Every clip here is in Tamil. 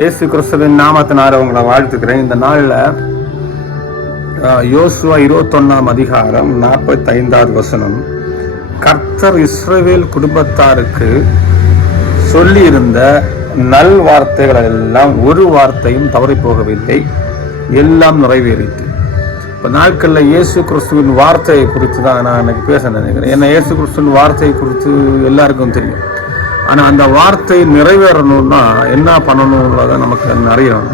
இயேசு கிறிஸ்துவின் நாமத்தினால உங்களை வாழ்த்துக்கிறேன். இந்த நாளில் யோசுவா 21 அதிகாரம் 45வது வசனம், கர்த்தர் இஸ்ரவேல் குடும்பத்தாருக்கு சொல்லி இருந்த நல் வார்த்தைகள் எல்லாம் ஒரு வார்த்தையும் தவறி போகவில்லை, எல்லாம் நிறைவேறிட்டு. இப்போ நாட்களில் இயேசு கிறிஸ்துவின் வார்த்தையை குறித்து தான் நான் எனக்கு பேச நினைக்கிறேன். ஏன்னா இயேசு கிறிஸ்துவின் வார்த்தையை குறித்து எல்லாருக்கும் தெரியும். ஆனால் அந்த வார்த்தை நிறைவேறணும்னா என்ன பண்ணணும்ன்றத நமக்கு அறியணும்.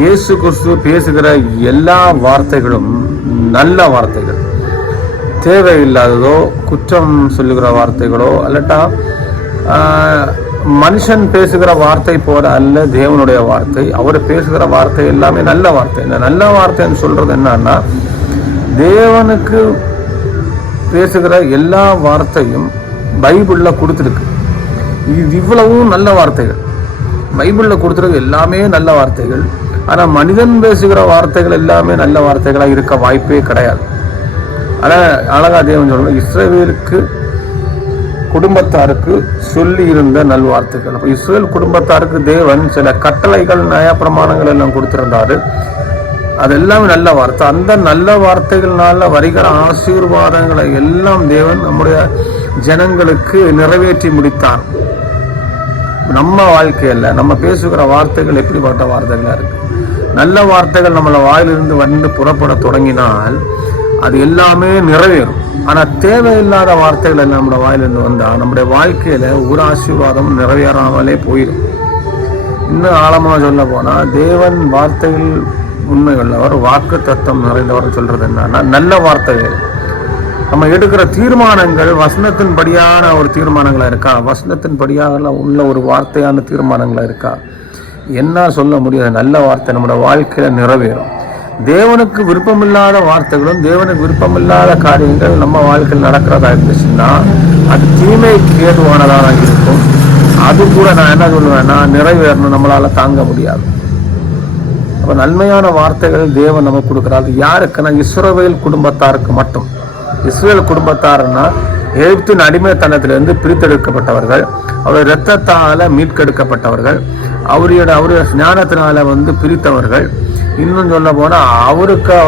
இயேசு கிறிஸ்து பேசுகிற எல்லா வார்த்தைகளும் நல்ல வார்த்தைகள், தேவையில்லாததோ குற்றம் சொல்லுகிற வார்த்தைகளோ அல்லட்டா மனுஷன் பேசுகிற வார்த்தை போல அல்ல தேவனுடைய வார்த்தை. அவர் பேசுகிற வார்த்தை எல்லாமே நல்ல வார்த்தை. இந்த நல்ல வார்த்தைன்னு சொல்றது என்னன்னா, தேவனுக்கு பேசுகிற எல்லா வார்த்தையும் பைபிள்ல கொடுத்துருக்கு. இது இவ்வளவும் நல்ல வார்த்தைகள் பைபிள்ல கொடுத்துருக்கு, எல்லாமே நல்ல வார்த்தைகள். ஆனா மனிதன் பேசுகிற வார்த்தைகள் எல்லாமே நல்ல வார்த்தைகளா இருக்க வாய்ப்பே கிடையாது. ஆனா அழகா தேவன் சொல்ற இஸ்ரவேலுக்கு குடும்பத்தாருக்கு சொல்லி இருந்த நல்வார்த்தைகள். அப்போ இஸ்ரேல் குடும்பத்தாருக்கு தேவன் சில கட்டளைகள் நியாயப்பிரமாணங்கள் எல்லாம் கொடுத்திருந்தாரு. அது எல்லாமே நல்ல வார்த்தை. அந்த நல்ல வார்த்தைகள்னால வருகிற ஆசீர்வாதங்களை எல்லாம் தேவன் நம்முடைய ஜனங்களுக்கு நிறைவேற்றி முடித்தார். நம்ம வாழ்க்கையில் நம்ம பேசுகிற வார்த்தைகள் எப்படிப்பட்ட வார்த்தைகளா இருக்கு? நல்ல வார்த்தைகள் நம்மளை வாயிலிருந்து வந்து புறப்பட தொடங்கினால் அது எல்லாமே நிறைவேறும். ஆனா தேவையில்லாத வார்த்தைகள் எல்லாம் நம்மளோட வாயிலிருந்து வந்தா நம்முடைய வாழ்க்கையில ஒரு ஆசீர்வாதம் நிறைவேறாமலே போயிடும். இன்னும் ஆழமா சொல்ல போனா, தேவன் வார்த்தைகள் உண்மையுள்ளவர், வாக்கு தத்துவம் நிறைந்தவர் சொல்றது என்னன்னா, நல்ல வார்த்தைகள். நம்ம எடுக்கிற தீர்மானங்கள் வசனத்தின் படியான ஒரு தீர்மானங்களா இருக்கா? வசனத்தின் படியாக உள்ள ஒரு வார்த்தையான தீர்மானங்களா இருக்கா? என்ன சொல்ல முடியாது? நல்ல வார்த்தை நம்மளோட வாழ்க்கையில நிறைவேறும். தேவனுக்கு விருப்பமில்லாத வார்த்தைகளும் தேவனுக்கு விருப்பமில்லாத காரியங்கள் நம்ம வாழ்க்கையில் நடக்கிறதா இருந்துச்சுன்னா அது தீமைக்கு ஏதுவானதாக இருக்கும். அது கூட நான் என்ன சொல்லுவேன்னா, நிறைவேறணும் நம்மளால தாங்க முடியாது. அப்ப நன்மையான வார்த்தைகள் தேவன் நமக்கு கொடுக்கிறார். யாருக்குன்னா இஸ்ரவேல் குடும்பத்தாருக்கு மட்டும். இஸ்ரவேல் குடும்பத்தாருன்னா எகிப்தின் அடிமைத்தனத்திலிருந்து பிரித்தெடுக்கப்பட்டவர்கள், அவருடைய இரத்தத்தால மீட்கெடுக்கப்பட்டவர்கள், அவருடைய ஞானத்தினால பிரித்தவர்கள். இன்னும் சொல்ல போனா அவருக்கு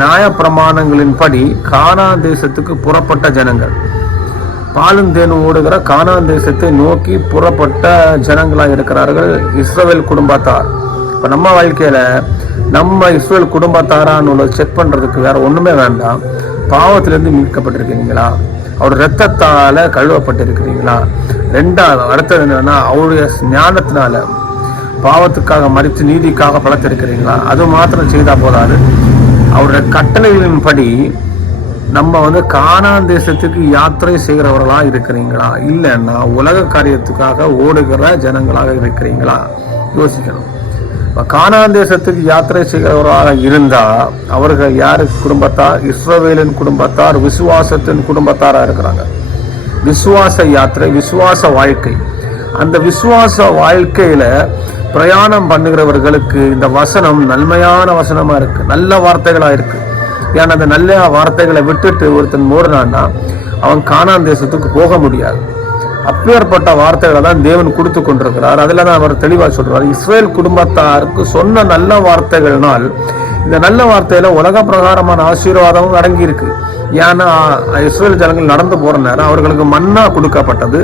நியாய பிரமாணங்களின்படி கானான் தேசத்துக்கு புறப்பட்ட ஜனங்கள், பாலும் தேனும் ஓடுகிற கானான் தேசத்தை நோக்கி புறப்பட்ட ஜனங்களா இருக்கிறார்கள் இஸ்ரவேல் குடும்பத்தார். இப்ப நம்ம வாழ்க்கையில நம்ம இஸ்ரவேல் குடும்பத்தாரான்னு செக் பண்றதுக்கு வேற ஒண்ணுமே வேண்டாம். பாவத்திலிருந்து மீட்கப்பட்டிருக்கிறீங்களா? அவர் இரத்தத்தால கழுவப்பட்டிருக்கிறீங்களா? ரெண்டாவது அடுத்தது என்னன்னா, அவருடைய ஞானத்தினால பாவத்துக்காக மறித்து நீதிக்காக பலத்திருக்கிறீங்களா? அது மாத்திரம் செய்தா போதாது, அவருடைய கட்டளைகளின்படி நம்ம கானான் தேசத்துக்கு யாத்திரை செய்கிறவர்களா இருக்கிறீங்களா? இல்லைன்னா உலக காரியத்துக்காக ஓடுகிற ஜனங்களாக இருக்கிறீங்களா? யோசிக்கணும். கானான் தேசத்துக்கு யாத்திரை செய்கிறவராக இருந்தா அவர்கள் யாரு குடும்பத்தார்? இஸ்ரவேலின் குடும்பத்தார், விசுவாசத்தின் குடும்பத்தாரா இருக்கிறாங்க. விசுவாச யாத்திரை, விசுவாச வாழ்க்கை. அந்த விசுவாச வாழ்க்கையில பிரயாணம் பண்ணுகிறவர்களுக்கு இந்த வசனம் நன்மையான வசனமா இருக்கு, நல்ல வார்த்தைகளா இருக்கு. ஏன்னா அந்த நல்ல வார்த்தைகளை விட்டுட்டு ஒருத்தன் ஓடுனான்னா அவன் கானான் தேசத்துக்கு போக முடியாது. அப்பேற்பட்ட வார்த்தைகளை தான் தேவன் கொடுத்து கொண்டிருக்கிறார். அதுல தான் அவர் தெளிவா சொல்றார், இஸ்ரேல் குடும்பத்தாருக்கு சொன்ன நல்ல வார்த்தைகள்னால் இந்த நல்ல வார்த்தையில உலக பிரகாரமான ஆசீர்வாதமும் அடங்கி இருக்கு. ஏன்னா இஸ்ரேல் ஜனங்கள் நடந்து போற நேரம் அவர்களுக்கு மன்னா கொடுக்கப்பட்டது,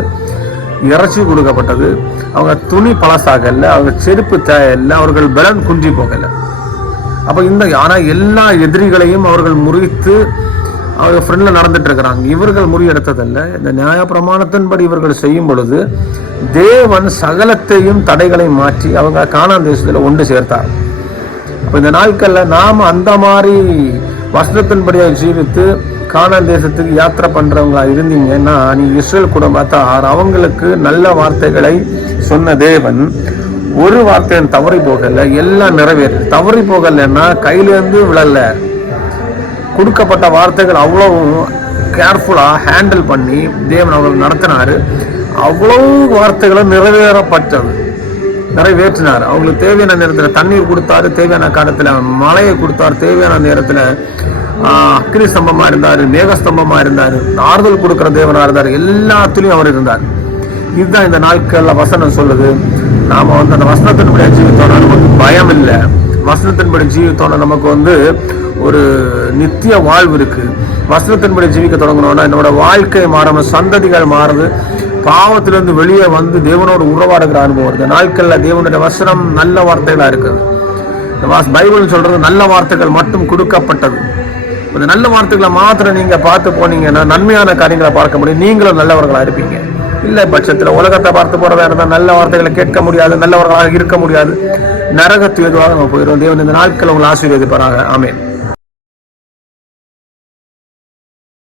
இறைச்சி கொடுக்கப்பட்டது, அவங்க துணி பழசாகல, அவங்க செருப்பு தேவையில்லை, அவர்கள் பலன் குன்றி போகல. அப்ப ஆனா எல்லா எதிரிகளையும் அவர்கள் முறித்து அவங்க ஃப்ரெண்ட்ல நடந்துட்டு இருக்கிறாங்க. இவர்கள் முறியெடுத்ததல்ல. இந்த நியாய பிரமாணத்தின்படி இவர்கள் செய்யும் பொழுது தேவன் சகலத்தையும் தடைகளை மாற்றி அவங்க கானான் தேசத்துல ஒன்று சேர்த்தார். அப்ப இந்த நாட்கள்ல நாம அந்த மாதிரி வசனத்தின்படியா ஜீவித்து கானான் தேசத்துக்கு யாத்திரை பண்றவங்களா இருந்தீங்கன்னா, நீ இஸ்ரேல் குடும்பத்தார் அவங்களுக்கு நல்ல வார்த்தைகளை சொன்ன தேவன் ஒரு வார்த்தையும் தவறி போகல, எல்லாம் நிறைவேறு. தவறி போகலன்னா கையிலேருந்து விழல. கொடுக்கப்பட்ட வார்த்தைகள் அவ்வளவு கேர்ஃபுல்லா ஹேண்டில் பண்ணி தேவன் அவர்கள் நடத்தினாரு. அவ்வளவு வார்த்தைகளும் நிறைவேற்றினார். அவங்களுக்கு தேவையான நேரத்தில் தண்ணீர் கொடுத்தாரு, தேவையான காலத்துல மழையை கொடுத்தார், தேவையான நேரத்துல அக்னி ஸ்தம்பமா இருந்தாரு, மேகஸ்தம்பமா இருந்தாரு, ஆறுதல் கொடுக்கிற தேவனா இருந்தார். எல்லாத்துலயும் அவர் இருந்தார். இதுதான் இந்த நாட்கள்ல வசனம் சொல்லுது. நாம அந்த வசனத்தின்படி ஜீவித்தோட நமக்கு பயம் இல்லை, வசனத்தின்படி ஜீவித்தோட நமக்கு ஒரு நித்திய வாழ்வு இருக்கு. வசனத்தின்படி ஜீவிக்க தொடங்கணும்னா என்னோட வாழ்க்கை மாறணும், சந்ததிகள் மாறுது, பாவத்திலிருந்து வெளியே தேவனோடு உறவாடுகிற அனுபவம் இருக்கு. நாட்கள்ல தேவனுடைய வசனம் நல்ல வார்த்தைகளா இருக்குது. பைபிள் சொல்றது நல்ல வார்த்தைகள் மட்டும் கொடுக்கப்பட்டது. இந்த நல்ல வார்த்தைகளை மாத்திரம் நீங்க பார்த்து போனீங்கன்னா நன்மையான காரியங்களை பார்க்க முடியும், நீங்களும் நல்லவர்களா இருப்பீங்க. இல்லை பட்சத்துல உலகத்தை பார்த்து போறதா இருந்தா நல்ல வார்த்தைகளை கேட்க முடியாது, நல்லவர்களாக இருக்க முடியாது, நரகத்து எதுவாக நம்ம போயிடும். தேவன் இந்த நாட்கள் உங்களை ஆசீர்வதிப்பாராக. ஆமென்.